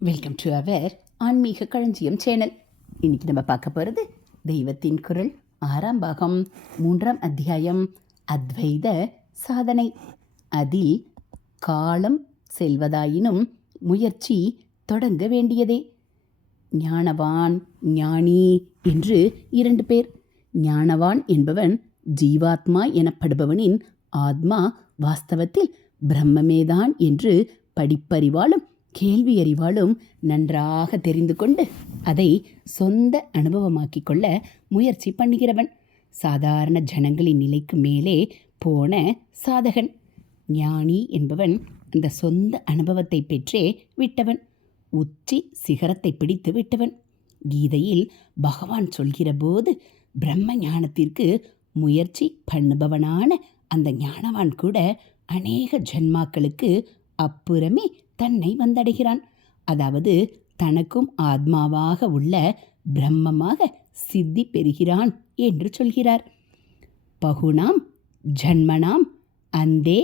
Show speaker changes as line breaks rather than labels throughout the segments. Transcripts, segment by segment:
Welcome to our ஆன்மீக களஞ்சியம் channel இன்னைக்கு நம்ம பார்க்க போகிறது தெய்வத்தின் குரல் ஆறாம் பாகம் மூன்றாம் அத்தியாயம் அத்வைத சாதனை. அதில் காலம் செல்வதாயினும் முயற்சி தொடங்க வேண்டியதே. ஞானவான் ஞானி என்று இரண்டு பேர். ஞானவான் என்பவன் ஜீவாத்மா எனப்படுபவனின் ஆத்மா வாஸ்தவத்தில் பிரம்மமேதான் என்று படிப்பறிவாலும் கேள்வி அறிவாலும் நன்றாக தெரிந்து கொண்டு அதை சொந்த அனுபவமாக்கிக் கொள்ள முயற்சி பண்ணுகிறவன். சாதாரண ஜனங்களின் நிலைக்கு மேலே போன சாதகன். ஞானி என்பவன் அந்த சொந்த அனுபவத்தை பெற்றே விட்டவன். உச்சி சிகரத்தை பிடித்து விட்டவன். கீதையில் பகவான் சொல்கிற போது பிரம்ம ஞானத்திற்கு முயற்சி பண்ணுபவனான அந்த ஞானவான் கூட அநேக ஜன்மாக்களுக்கு அப்புறமே தன்னை வந்தடைகிறான். அதாவது தனக்கும் ஆத்மாவாக உள்ள பிரம்மமாக சித்தி பெறுகிறான் என்று சொல்கிறார். பகுனாம் ஜன்மனாம் அந்தே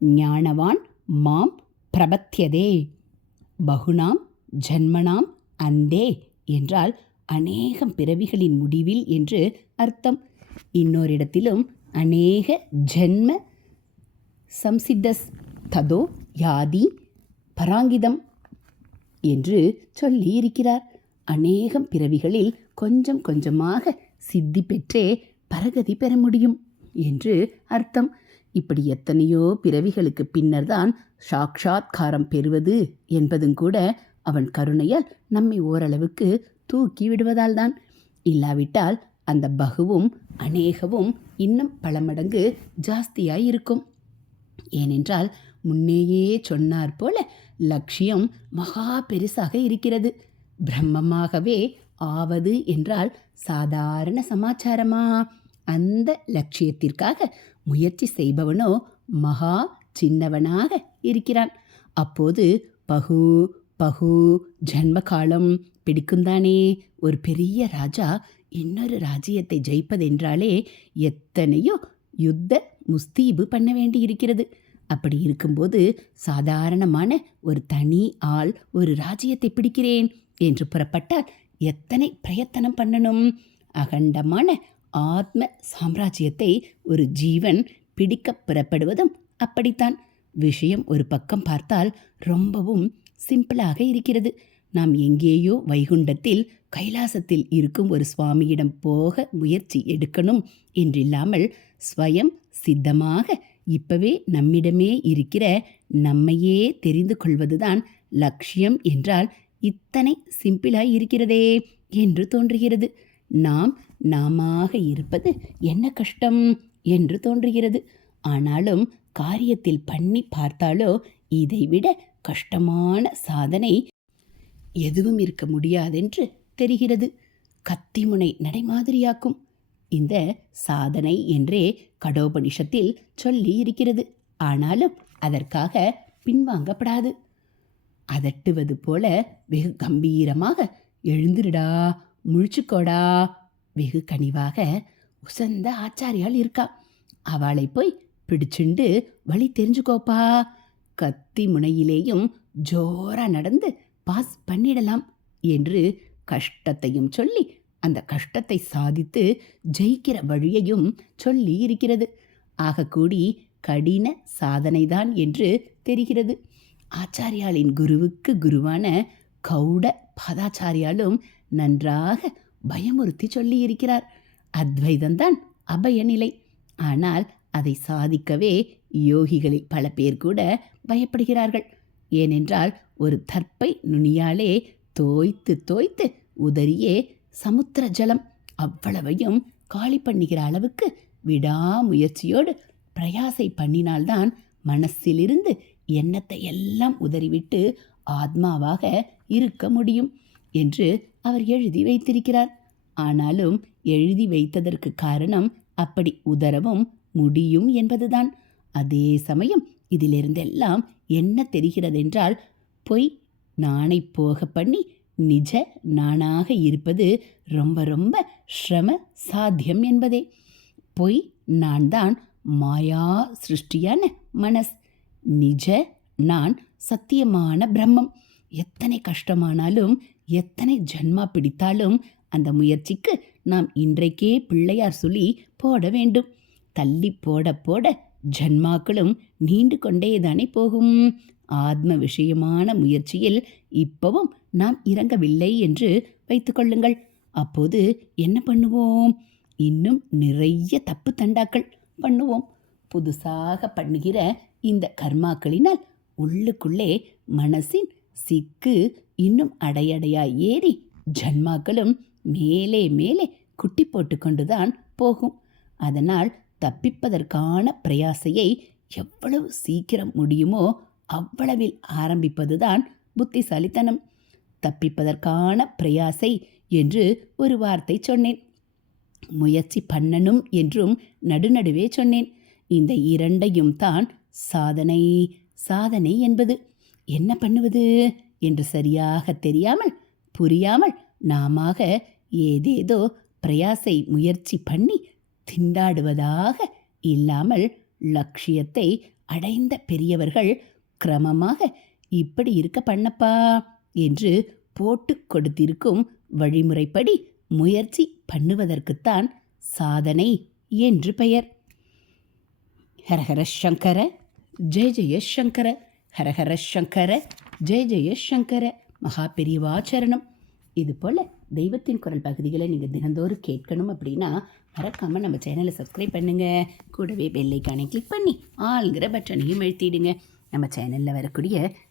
ஞானவான் மாம் பிரபத்தியதே. பகுனாம் ஜன்மனாம் அந்தே என்றால் அநேகம் பிறவிகளின் முடிவில் என்று அர்த்தம். இன்னொரிடத்திலும் அநேக ஜென்ம சம்சித்தஸ் ததோ யாதி பராங்கிதம் என்று சொல்லி இருக்கிறார் அநேகம் பிறவிகளில் கொஞ்சம் கொஞ்சமாக சித்தி பெற்றே பரகதி பெற முடியும் என்று அர்த்தம். இப்படி எத்தனையோ பிறவிகளுக்கு பின்னர்தான் சாக்ஷாத்காரம் பெறுவது என்பதும் கூட அவன் கருணையால் நம்மை ஓரளவுக்கு தூக்கி விடுவதால் தான் இல்லாவிட்டால் அந்த பகுவும் அநேகவும் இன்னும் பல மடங்கு ஜாஸ்தியாய் இருக்கும் ஏனென்றால் முன்னேயே சொன்னார் போல லட்சியம் மகா பெருசாக இருக்கிறது. பிரம்மமாகவே ஆவது என்றால் சாதாரண சமாச்சாரமா? அந்த லட்சியத்திற்காக முயற்சி செய்பவனோ மகா சின்னவனாக இருக்கிறான். அப்போது பகு பகு ஜன்ம காலம் பிடிக்குந்தானே? ஒரு பெரிய ராஜா இன்னொரு ராஜ்யத்தை ஜெயிப்பதென்றாலே எத்தனையோ யுத்த முஸ்தீபு பண்ண வேண்டி இருக்கிறது அப்படி இருக்கும்போது சாதாரணமான ஒரு தனி ஆள் ஒரு ராஜ்யத்தை பிடிக்கிறேன் என்று புறப்பட்டால் எத்தனை பிரயத்தனம் பண்ணணும்? அகண்டமான ஆத்ம சாம்ராஜ்யத்தை ஒரு ஜீவன் பிடிக்க புறப்படுவதும் அப்படித்தான். விஷயம் ஒரு பக்கம் பார்த்தால் ரொம்பவும் சிம்பிளாக இருக்கிறது. நாம் எங்கேயோ வைகுண்டத்தில் கைலாசத்தில் இருக்கும் ஒரு சுவாமியிடம் போக முயற்சி எடுக்கணும் என்றில்லாமல் ஸ்வயம் சித்தமாக இப்பவே நம்மிடமே இருக்கிற நம்மையே தெரிந்து கொள்வதுதான் லட்சியம் என்றால் இத்தனை சிம்பிளாய் இருக்கிறதே என்று தோன்றுகிறது. நாம் நாமாக இருப்பது என்ன கஷ்டம் என்று தோன்றுகிறது. ஆனாலும் காரியத்தில் பண்ணி பார்த்தாலோ இதைவிட கஷ்டமான சாதனை எதுவும் இருக்க முடியாதென்று தெரிகிறது. கத்திமுனை நடைமாதிரியாக்கும். இந்த சாதனை என்றே கடோபனிஷத்தில் சொல்லி இருக்கிறது ஆனாலும் அதற்காக பின்வாங்கப்படாது. அதட்டுவது போல வெகு கம்பீரமாக எழுந்துருடா முழிச்சுக்கோடா வெகு கனிவாக உசந்த ஆச்சாரியால் இருக்கா. அவளை போய் பிடிச்சுண்டு வழி தெரிஞ்சுக்கோப்பா. கத்தி முனையிலேயும் ஜோரா நடந்து பாஸ் பண்ணிடலாம் என்று கஷ்டத்தையும் சொல்லி அந்த கஷ்டத்தை சாதித்து ஜெயிக்கிற வழியையும் சொல்லி இருக்கிறது. ஆகக்கூடி கடின சாதனைதான் என்று தெரிகிறது. ஆச்சாரியாளின் குருவுக்கு குருவான கௌட பதாச்சாரியாலும் நன்றாக பயமுறுத்தி சொல்லி இருக்கிறார். அத்வைதம்தான் அபயநிலை ஆனால் அதை சாதிக்கவே யோகிகளில் பல பேர் கூட பயப்படுகிறார்கள். ஏனென்றால் ஒரு தற்பை நுனியாலே தோய்த்து தோய்த்து உதறியே சமுத்திர ஜலம் அவ்வளவையும் காலி பண்ணுகிற அளவுக்கு விடாமுயற்சியோடு பிரயாசை பண்ணினால்தான் மனசிலிருந்து எண்ணத்தை எல்லாம் உதறிவிட்டு ஆத்மாவாக இருக்க முடியும் என்று அவர் எழுதி வைத்திருக்கிறார். ஆனாலும் எழுதி வைத்ததற்கு காரணம் அப்படி உதரவும் முடியும் என்பதுதான். அதே சமயம் இதிலிருந்தெல்லாம் என்ன தெரிகிறதென்றால் பொய் நானை போக பண்ணி நிஜ நானாக இருப்பது ரொம்ப ரொம்ப ஸ்ரம சாத்தியம் என்பதே. பொய் நான் தான் மாயா சிருஷ்டியான மனஸ். நிஜ நான் சத்தியமான பிரம்மம். எத்தனை கஷ்டமானாலும் எத்தனை ஜன்மா பிடித்தாலும் அந்த முயற்சிக்கு நாம் இன்றைக்கே பிள்ளையார் சொல்லி போட வேண்டும். தள்ளி போட போட ஜன்மாக்களும் நீண்டு கொண்டேதானே போகும். ஆத்ம விஷயமான முயற்சியில் இப்பவும் நாம் இறங்கவில்லை என்று வைத்துக்கொள்ளுங்கள் அப்போது என்ன பண்ணுவோம்? இன்னும் நிறைய தப்பு தண்டாக்கள் பண்ணுவோம். புதுசாக பண்ணுகிற இந்த கர்மாக்களினால் உள்ளுக்குள்ளே மனசின் சிக்கு இன்னும் அடையடையாய் ஏறி ஜன்மாக்களும் மேலே மேலே குட்டி போட்டுக்கொண்டுதான் போகும். அதனால் தப்பிப்பதற்கான பிரயாசையை எவ்வளவு சீக்கிரம் முடியுமோ அவ்வளவில் ஆரம்பிப்பதுதான் புத்திசாலித்தனம். தப்பிப்பதற்கான பிரயாசை என்று ஒரு வார்த்தை சொன்னேன். முயற்சி பண்ணணும் என்றும் நடுநடுவே சொன்னேன். இந்த இரண்டையும் தான் சாதனை சாதனை என்பது. என்ன பண்ணுவது என்று சரியாக தெரியாமல் புரியாமல் நாமாக ஏதேதோ பிரயாசை முயற்சி பண்ணி திண்டாடுவதாக இல்லாமல் லட்சியத்தை அடைந்த பெரியவர்கள் கிரமமாக இப்படி இருக்க பண்ணப்பா? என்று போட்டு கொடுத்திருக்கும் வழிமுறைப்படி முயற்சி பண்ணுவதற்குத்தான் சாதனை என்று பெயர். ஹரஹர சங்கர ஜெய ஜெய சங்கர ஹரஹர சங்கர ஜெய ஜெய சங்கர. மகா பெரியவாச்சரணம் இது போல் தெய்வத்தின் குரல் பகுதிகளை நீங்கள் தினந்தோறும் கேட்கணும் அப்படின்னா மறக்காமல் நம்ம சேனலை சப்ஸ்கிரைப் பண்ணுங்கள் கூடவே பெல்லைக்கானை கிளிக் பண்ணி ஆளுங்கிற பட்டனையும் எழுத்திடுங்க நம்ம சேனலில் வரக்கூடிய